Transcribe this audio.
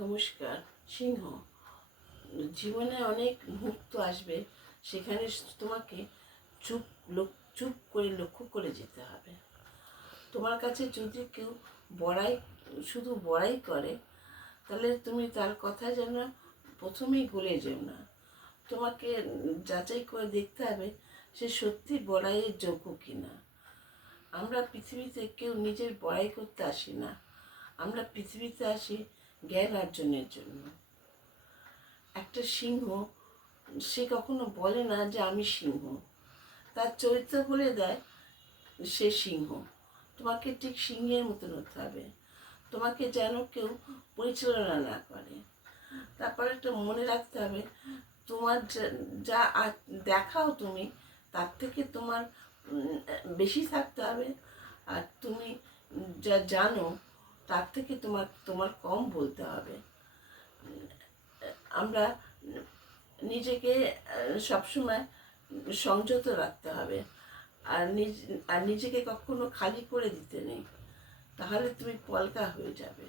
নমস্কার। সিংহ, জীবনে অনেক মুহূর্ত আসবে, সেখানে তোমাকে চুপ চুপ করে লক্ষ্য করে যেতে হবে। তোমার কাছে যদি কেউ বড়াই শুধু বড়াই করে, তাহলে তুমি তার কথা যেন প্রথমেই গলে যেও না। তোমাকে যাচাই করে দেখতে হবে সে সত্যি বড়াইয়ের যোগ্য কিনা। আমরা পৃথিবীতে কেউ নিজের বড়াই করতে আসি না, আমরা পৃথিবীতে আসি জ্ঞান অর্জনের জন্য। একটা সিংহ, সে কখনো বলে না যে আমি সিংহ, তার চরিত্র বলে দেয় সে সিংহ। তোমাকে ঠিক সিংহের মতন হতে হবে, তোমাকে যেন কেউ পরিচালনা না করে। তারপর একটা মনে রাখতে হবে, তোমার যা দেখাও তুমি, তার থেকে তোমার বেশি থাকতে হবে, আর তুমি যা জানো তার থেকে তোমার কম বলতে হবে। আমরা নিজেকে সবসময় সংযত রাখতে হবে, আর নিজেকে কখনো খালি করে দিতে নেই, তাহলে তুমি পলকা হয়ে যাবে।